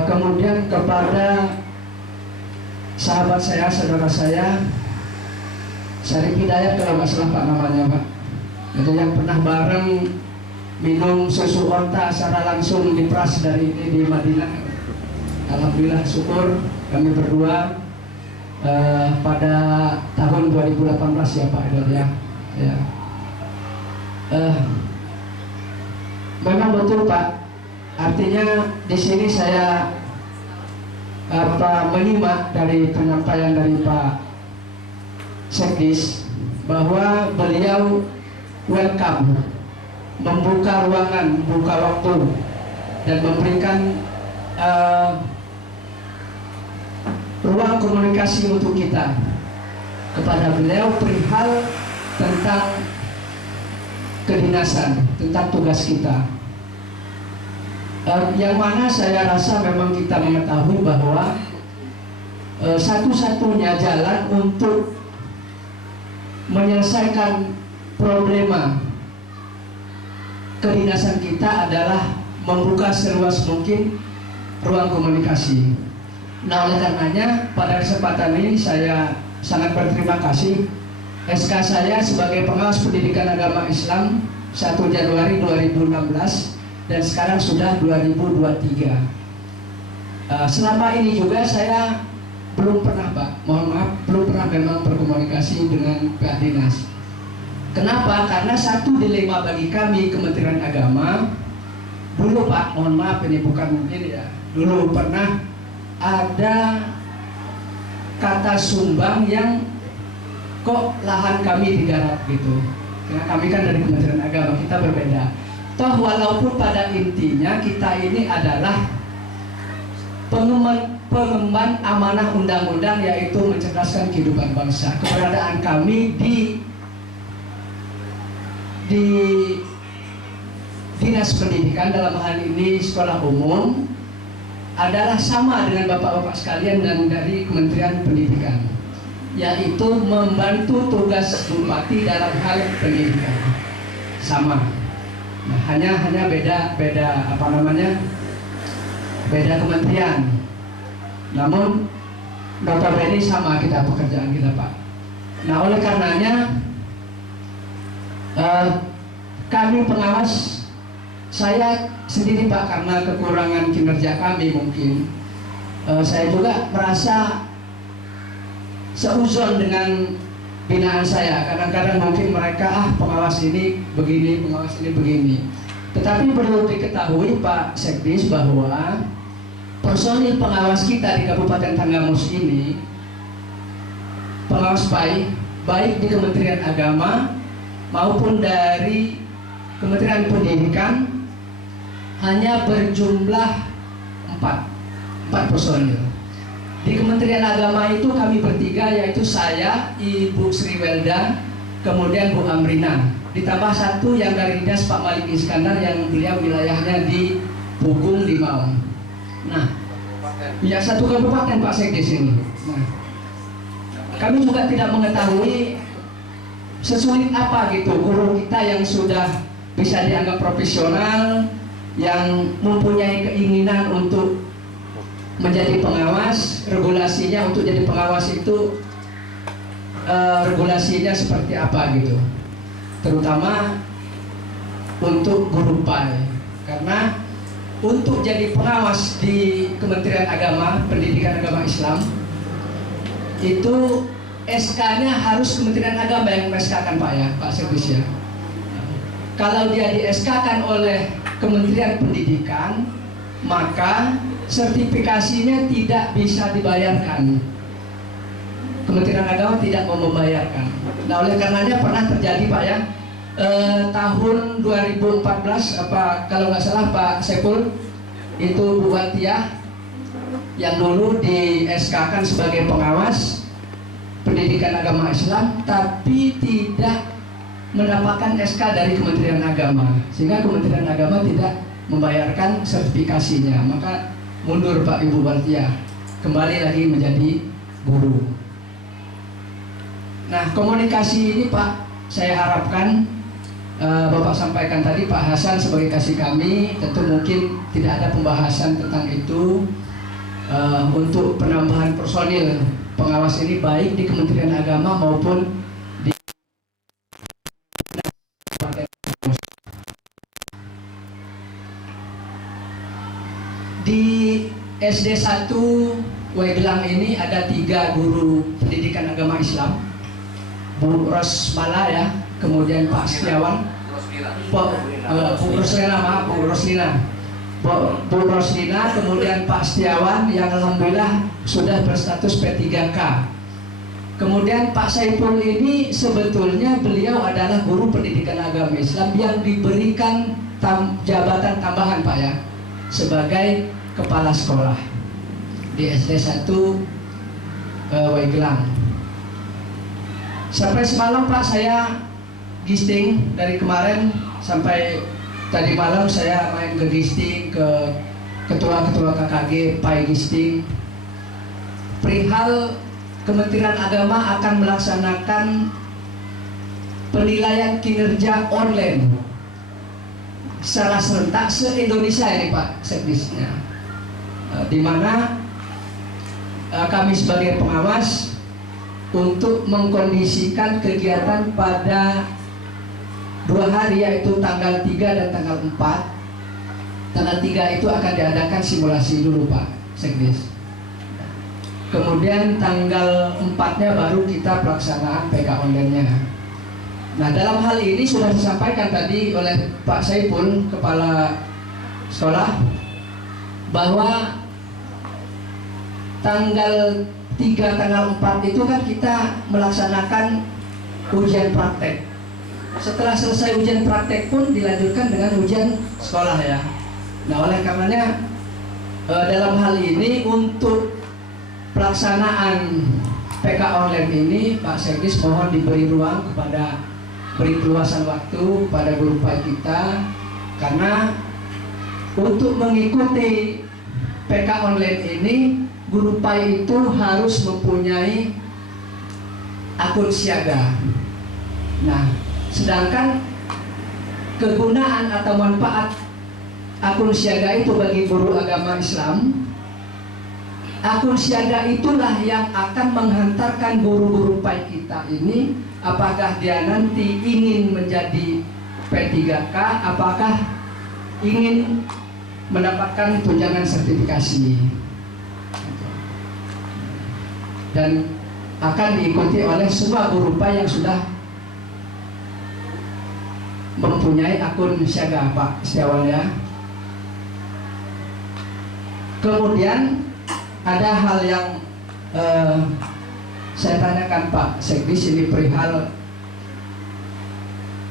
kemudian kepada sahabat saya, saudara saya Syarif Hidayat, kalau nggak salah Pak namanya Pak, itu yang pernah bareng minum susu onta secara langsung di Pras dari di Madinah. Alhamdulillah syukur kami berdua pada tahun 2018 ya Pak ya. Memang betul Pak. Artinya di sini saya menyimak dari penyampaian dari Pak Sekdes bahwa beliau welcome, membuka ruangan, membuka waktu, dan memberikan ruang komunikasi untuk kita kepada beliau perihal tentang kedinasan, tentang tugas kita, yang mana saya rasa memang kita mengetahui bahwa satu-satunya jalan untuk menyelesaikan problema kedinasan kita adalah membuka seluas mungkin ruang komunikasi. Nah, oleh karenanya pada kesempatan ini saya sangat berterima kasih. SK saya sebagai pengawas pendidikan agama Islam 1 Januari 2016 dan sekarang sudah 2023. Selama ini juga saya belum pernah Pak, mohon maaf, belum pernah memang berkomunikasi dengan pihak dinas. Kenapa? Karena satu dilema bagi kami Kementerian Agama dulu Pak, mohon maaf ini bukan mungkin ya, dulu pernah ada kata sumbang yang kok lahan kami digarap gitu. Karena kami kan dari Kementerian Agama, kita berbeda. Toh walaupun pada intinya kita ini adalah pengemban amanah undang-undang, yaitu mencerdaskan kehidupan bangsa. Keberadaan kami di Dinas Pendidikan, dalam hal ini sekolah umum, adalah sama dengan bapak-bapak sekalian dan dari Kementerian Pendidikan, yaitu membantu tugas bupati dalam hal pendidikan. Sama. Nah, hanya beda apa namanya? Beda kementerian. Namun notabene sama kita pekerjaan kita Pak. Nah, oleh karenanya Kami pengawas, saya sendiri Pak, karena kekurangan kinerja kami mungkin, saya juga merasa seuzon dengan binaan saya. Kadang-kadang mungkin mereka pengawas ini begini, pengawas ini begini. Tetapi perlu diketahui Pak Sekdis bahwa personil pengawas kita di Kabupaten Tanggamus ini, pengawas baik di Kementerian Agama maupun dari Kementerian Pendidikan, hanya berjumlah 4 personil. Di Kementerian Agama itu kami bertiga, yaitu saya, Ibu Sri Welda, kemudian Bu Amrina, ditambah satu yang dari dinas Pak Malik Iskandar yang beliau wilayahnya di Pugung di Maung. Nah, ya satu kabupaten Pak Sekdes ini. Nah, kami juga tidak mengetahui sesulit apa gitu guru kita yang sudah bisa dianggap profesional, yang mempunyai keinginan untuk menjadi pengawas. Regulasinya untuk jadi pengawas itu regulasinya seperti apa gitu, terutama untuk guru PAI. Karena untuk jadi pengawas di Kementerian Agama, Pendidikan Agama Islam, itu SK-nya harus Kementerian Agama yang SK-kan Pak ya, Pak Sekdes ya. Kalau dia di SK-kan oleh Kementerian Pendidikan, maka sertifikasinya tidak bisa dibayarkan. Kementerian Agama tidak mau membayarkan. Nah, oleh karenanya pernah terjadi Pak ya, tahun 2014 apa kalau nggak salah Pak Sepul, itu Bu Watiah yang dulu di SK-kan sebagai pengawas Pendidikan Agama Islam, tapi tidak mendapatkan SK dari Kementerian Agama, sehingga Kementerian Agama tidak membayarkan sertifikasinya. Maka mundur Pak Ibu Watiah, kembali lagi menjadi guru. Nah, komunikasi ini Pak, saya harapkan Bapak sampaikan tadi, Pak Hasan sebagai kasih kami, tentu mungkin tidak ada pembahasan tentang itu. Untuk penambahan personil pengawas ini baik di Kementerian Agama maupun di SD 1 Wegelang ini ada 3 guru pendidikan agama Islam, Bu Rosmala ya, kemudian Pak Setiawan, Bu Roslina, kemudian Pak Setiawan yang alhamdulillah sudah berstatus P3K. Kemudian Pak Saiful ini sebetulnya beliau adalah guru pendidikan agama Islam yang diberikan jabatan tambahan Pak ya, sebagai kepala sekolah di SD 1 Wegelang. Sampai semalam Pak saya gisting, dari kemarin sampai tadi malam saya main ke gisting, ke ketua-ketua KKG, PAI gisting, perihal Kementerian Agama akan melaksanakan penilaian kinerja online secara serentak se-Indonesia ini Pak Sekdisnya, di mana kami sebagai pengawas untuk mengkondisikan kegiatan pada 2 hari, yaitu tanggal 3 dan tanggal 4. Tanggal 3 itu akan diadakan simulasi dulu Pak Sekdes. Kemudian tanggal 4-nya baru kita pelaksanaan PK online-nya. Nah, dalam hal ini sudah disampaikan tadi oleh Pak Saiful, kepala sekolah, bahwa tanggal 3, tanggal 4 itu kan kita melaksanakan ujian praktek. Setelah selesai ujian praktek pun dilanjutkan dengan ujian sekolah ya. Nah, oleh karenanya dalam hal ini untuk pelaksanaan PK online ini Pak Sekdis mohon diberi ruang kepada, beri keluasan waktu kepada guru PAI kita, karena untuk mengikuti PK online ini guru PAI itu harus mempunyai akun siaga. Nah, sedangkan kegunaan atau manfaat akun siaga itu bagi guru agama Islam akun siaga itulah yang akan menghantarkan guru-guru PAI kita ini, apakah dia nanti ingin menjadi P3K, apakah ingin mendapatkan tunjangan sertifikasi, dan akan diikuti oleh semua guru PAI yang sudah mempunyai akun siaga, Pak Setiawan ya. Kemudian ada hal yang saya tanyakan Pak Sekdis, ini perihal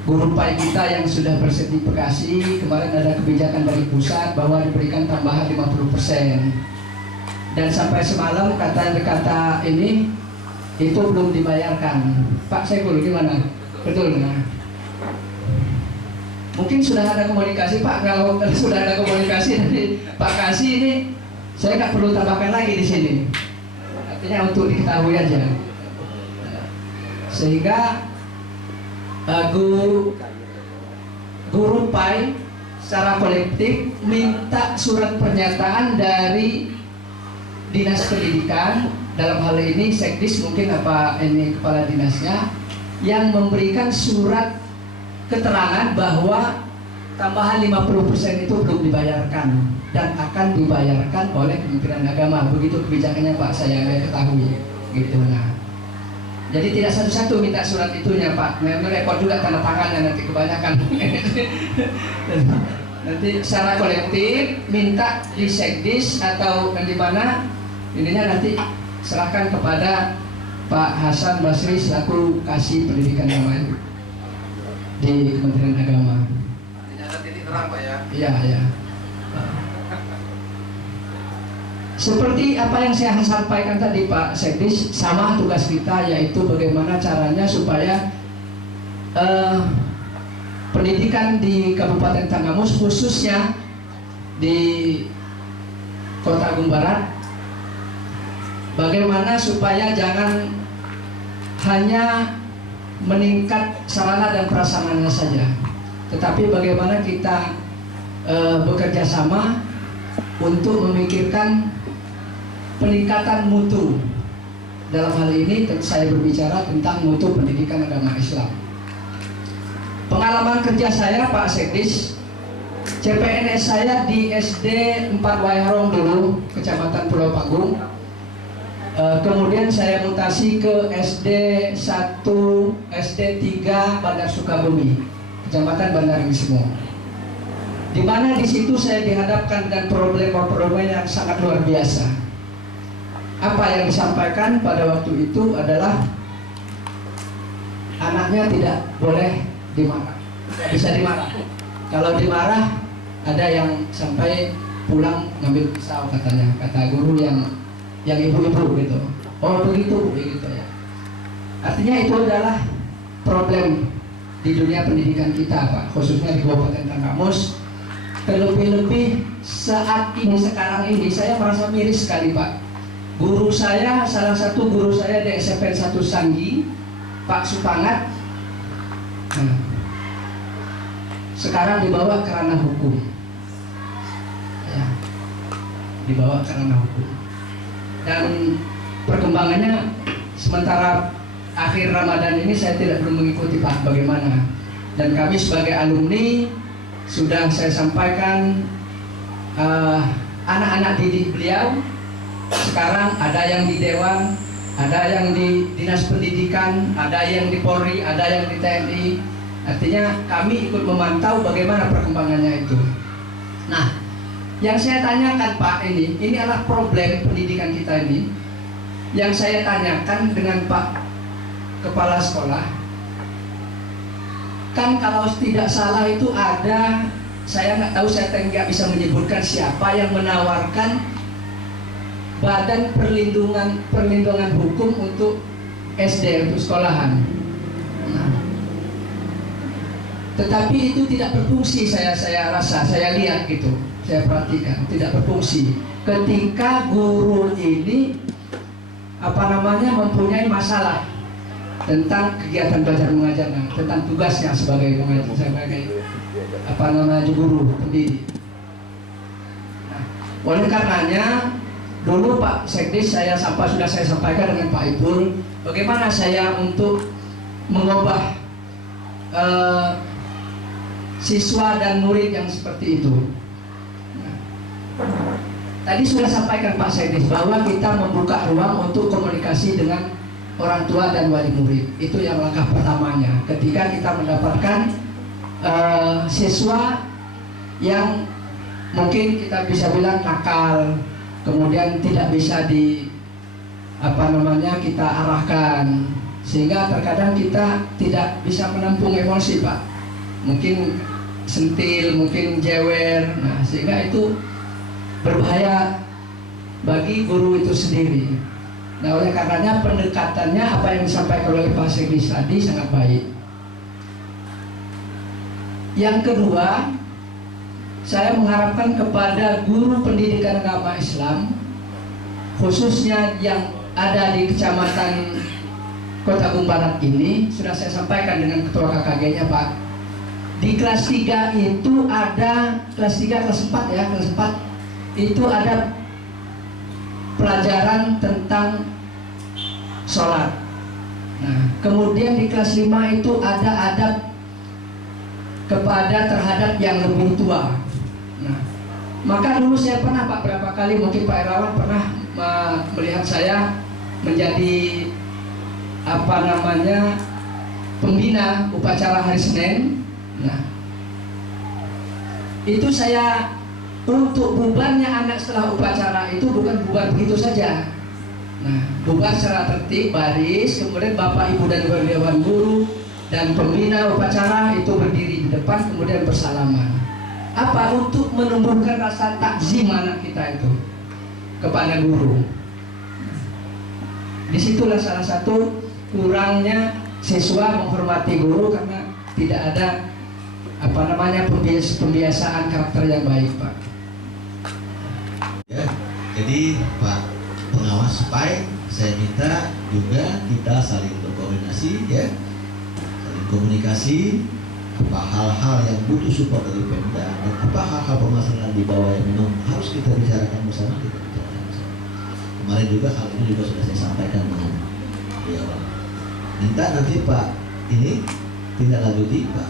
guru PAI kita yang sudah bersertifikasi. Kemarin ada kebijakan dari pusat bahwa diberikan tambahan 50%, dan sampai semalam kata ini itu belum dibayarkan. Pak Sekul gimana? Betul nggak? Mungkin sudah ada komunikasi Pak. Kalau sudah ada komunikasi dari Pak Kasih, ini saya nggak perlu tambahkan lagi di sini. Artinya untuk diketahui aja, sehingga guru PAI secara kolektif minta surat pernyataan dari Dinas Pendidikan, dalam hal ini Sekdis mungkin apa ini kepala dinasnya, yang memberikan surat keterangan bahwa tambahan 50% itu belum dibayarkan dan akan dibayarkan oleh Kementerian Agama. Begitu kebijakannya Pak, saya ketahui gitu. Nah, jadi tidak satu-satu minta surat itunya Pak, repot juga tanda tangannya nanti kebanyakan. Nanti secara kolektif minta di Sekdis atau di mana, ininya nanti serahkan kepada Pak Hasan Basri selaku Kasih Pendidikan namanya di Kementerian Agama. Artinya ada titik terang Pak ya? Iya, iya. Seperti apa yang saya sampaikan tadi Pak Sekdis, sama tugas kita, yaitu bagaimana caranya supaya pendidikan di Kabupaten Tanggamus, khususnya di Kota Agung Barat, bagaimana supaya jangan hanya meningkat sarana dan prasarananya saja, tetapi bagaimana kita bekerja sama untuk memikirkan peningkatan mutu. Dalam hal ini saya berbicara tentang mutu pendidikan agama Islam. Pengalaman kerja saya Pak Sekdis, CPNS saya di SD 4 Wayarong dulu, Kecamatan Pulau Panggung. Kemudian saya mutasi ke SD 1, SD 3 Bandar Sukabumi, Kecamatan Bandar Wismo. Di mana di situ saya dihadapkan dengan problem-problem yang sangat luar biasa. Apa yang disampaikan pada waktu itu adalah anaknya tidak boleh dimarah, tidak bisa dimarah. Kalau dimarah ada yang sampai pulang ngambil pisau katanya, kata guru yang ibu-ibu gitu. Oh begitu ya. Artinya itu adalah problem di dunia pendidikan kita Pak, khususnya di Kabupaten Tanggamus. Terlebih-lebih saat ini, sekarang ini saya merasa miris sekali Pak. Guru saya, salah satu guru saya di SMP 1 Sanggi, Pak Supangat, sekarang dibawa ke ranah hukum ya, dibawa ke ranah hukum. Dan perkembangannya sementara akhir Ramadan ini saya tidak belum mengikuti Pak bagaimana. Dan kami sebagai alumni sudah saya sampaikan, anak-anak didik beliau sekarang ada yang di Dewan, ada yang di Dinas Pendidikan, ada yang di Polri, ada yang di TNI. Artinya kami ikut memantau bagaimana perkembangannya itu. Nah, yang saya tanyakan Pak, ini adalah problem pendidikan kita ini. Yang saya tanyakan dengan Pak Kepala Sekolah, kan kalau tidak salah itu ada, saya nggak tahu, saya nggak bisa menyebutkan siapa yang menawarkan Badan Perlindungan Hukum untuk SD, untuk sekolahan. Nah, tetapi itu tidak berfungsi, saya rasa, saya lihat gitu, saya perhatikan tidak berfungsi. Ketika guru ini mempunyai masalah tentang kegiatan belajar mengajarnya, tentang tugasnya sebagai pengajar, sebagai guru pendidik. Nah, oleh karenanya dulu Pak Sekdis sudah saya sampaikan dengan Pak Ipul, bagaimana saya untuk mengubah siswa dan murid yang seperti itu. Nah, tadi sudah sampaikan Pak Sekdis bahwa kita membuka ruang untuk komunikasi dengan orang tua dan wali murid. Itu yang langkah pertamanya. Ketika kita mendapatkan siswa yang mungkin kita bisa bilang nakal, kemudian tidak bisa kita arahkan, sehingga terkadang kita tidak bisa menampung emosi Pak, mungkin sentil, mungkin jewer, nah sehingga itu berbahaya bagi guru itu sendiri. Nah oleh karenanya pendekatannya apa yang disampaikan oleh Pak Sekdis tadi sangat baik. Yang kedua, saya mengharapkan kepada guru pendidikan agama Islam, khususnya yang ada di Kecamatan Kota Agung Barat ini, sudah saya sampaikan dengan Ketua KKG-nya Pak. Di kelas 3 itu ada, kelas 3, kelas 4 ya, kelas 4 itu ada pelajaran tentang sholat. Nah, kemudian di kelas 5 itu ada adab terhadap yang lebih tua. Nah, maka dulu saya pernah Pak, berapa kali mungkin Pak Erawan pernah melihat saya menjadi pembina upacara hari Senin. Nah, itu saya untuk bubarnya anak setelah upacara itu bukan bubar begitu saja. Nah, bubar secara tertib, baris, kemudian Bapak Ibu dan Dewan Guru dan pembina upacara itu berdiri di depan, kemudian bersalaman. Apa? Untuk menumbuhkan rasa takzim anak kita itu kepada guru. Disitulah salah satu kurangnya siswa menghormati guru karena tidak ada pembiasaan karakter yang baik Pak. Ya, jadi Pak Pengawas SPAI, saya minta juga kita saling berkoordinasi ya, saling komunikasi apa hal-hal yang butuh support dari Pemda dan apa hal-hal permasalahan di bawah yang memang harus kita bicarakan bersama, kita bicarakan bersama. Kemarin juga hal ini juga sudah saya sampaikan dengan beliau. Minta nanti Pak ini tidak lanjuti Pak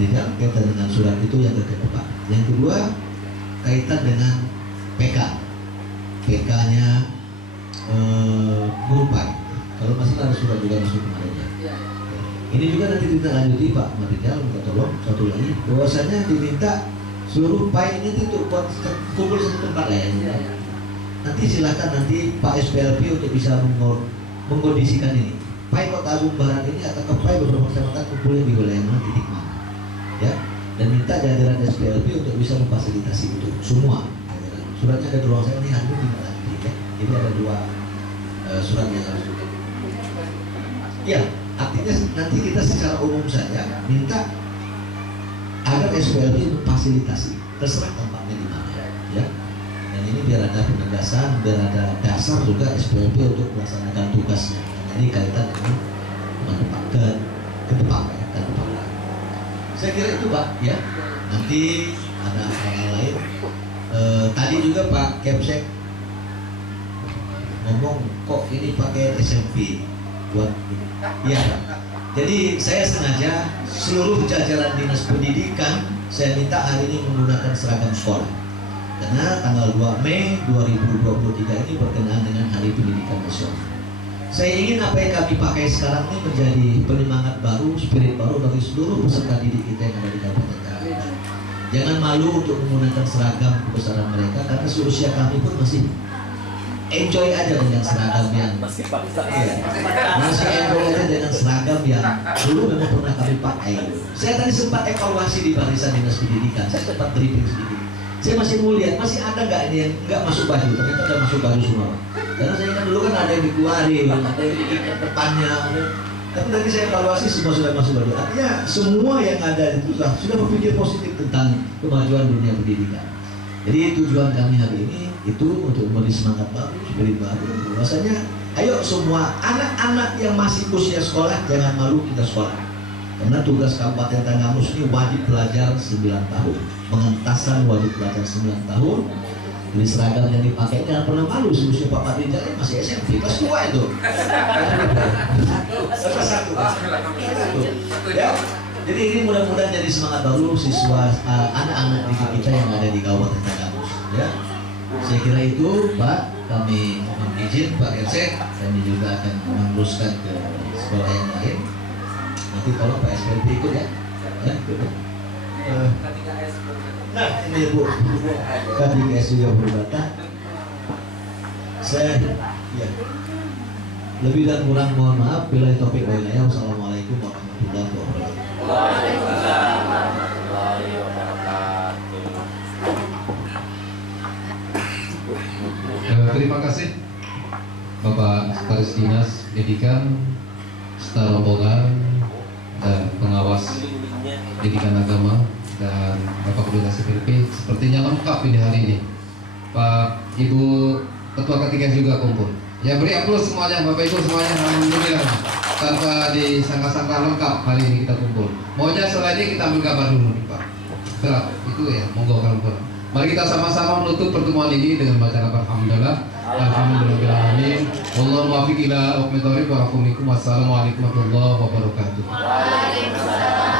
Rijal kaitan dengan surat itu yang ke depan. Yang kedua kaitan dengan PK-nya guru PAI. Kalau masih ada surat juga masuk kemarin ya. Ini juga nanti kita lanjuti Pak Rijal, minta tolong satu lagi bahwasanya diminta seluruh PAI ini untuk kumpul satu tempat ya. Nanti silahkan nanti Pak SPLP untuk bisa mengkondisikan ini. PAI Kota Agung Barat ini atau PAI beberapa kecamatan kumpulnya di wilayah mana, titik mana, ya. Dan minta jajaran SPLP untuk bisa memfasilitasi itu semua. Suratnya ada di ruang saya, ini hari ini tidak lanjut ya. Jadi ada 2 surat yang harus kita. Ya, artinya nanti kita secara umum saja minta agar SPLP memfasilitasi, terserah tempatnya di mana, ya. Dan ini biar ada penegasan, biar ada dasar juga SPLP untuk melaksanakan tugasnya. Ini kaitan dengan menempatkan ke depan ya, ke depan. Saya kira itu Pak ya. Nanti ada hal lain. Tadi juga Pak Kepsek ngomong kok ini pakai SMP buat ya. Jadi saya sengaja seluruh jajaran dinas pendidikan saya minta hari ini menggunakan seragam sekolah. Karena tanggal 2 Mei 2023 ini berkenaan dengan Hari Pendidikan Nasional. Saya ingin apa yang kami pakai sekarang ini menjadi penyemangat baru, spirit baru bagi seluruh peserta didik kita yang ada di Kabupaten Karawang. Jangan malu untuk menggunakan seragam kebesaran mereka karena seusia kami pun masih enjoy aja dengan seragam yang masih enjoy aja dengan seragam yang dulu memang pernah kami pakai. Saya tadi sempat evaluasi di barisan dinas pendidikan, saya sempat briefing sedikit. Saya masih mau lihat masih ada nggak ini yang nggak masuk baju, ternyata udah masuk baju semua. Karena saya kan dulu kan ada yang dikeluarin, ada yang diikat depannya, tapi tadi saya evaluasi semua sudah masuk baju. Artinya semua yang ada itu sudah berpikir positif tentang kemajuan dunia pendidikan. Jadi tujuan kami hari ini itu untuk memberi semangat baru, spirit baru. Bahwasanya ayo semua anak-anak yang masih usia sekolah jangan malu kita sekolah. Karena tugas Kabupaten Tanggamus ini wajib belajar 9 tahun, pengentasan wajib belajar 9 tahun. Jadi seragam yang dipakai jangan pernah malu. Seharusnya Pak Rijal masih SMP kelas 2 itu. Ya. Jadi ini mudah-mudahan jadi semangat baru siswa anak-anak didik kita yang ada di Kabupaten Tanggamus. Ya. Saya kira itu Pak, kami mohon izin Pak RC, kami juga akan meneruskan ke sekolah yang lain. Nanti tolong Pak SPLP ikut ya. Nah ini Bu, K3S juga berbata. Saya ya lebih dan kurang mohon maaf. Bila topik lainnya, wassalamualaikum warahmatullahi wabarakatuh. Waalaikumsalam warahmatullahi wabarakatuh. Terima kasih Bapak Sekretaris Dinas Pendidikan, staf rombongan dan pengawas pendidikan agama dan Bapak Koordinasi PLP. Sepertinya lengkap ini hari ini. Pak Ibu Ketua K3 juga kumpul. Ya beri aplaus semuanya Bapak Ibu semuanya, alhamdulillah. Tanpa disangka-sangka lengkap hari ini kita kumpul. Maunya setelah ini kita ambil gambar dulu nih Pak. Berat itu ya, monggo kalau. Mari kita sama-sama menutup pertemuan ini dengan bacaan alhamdulillah. Alhamdulillahirrahmanirrahim. Wallahu muwaffiq ila aqwamit thoriq. Wassalamualaikum warahmatullahi wabarakatuh. Waalaikumsalam.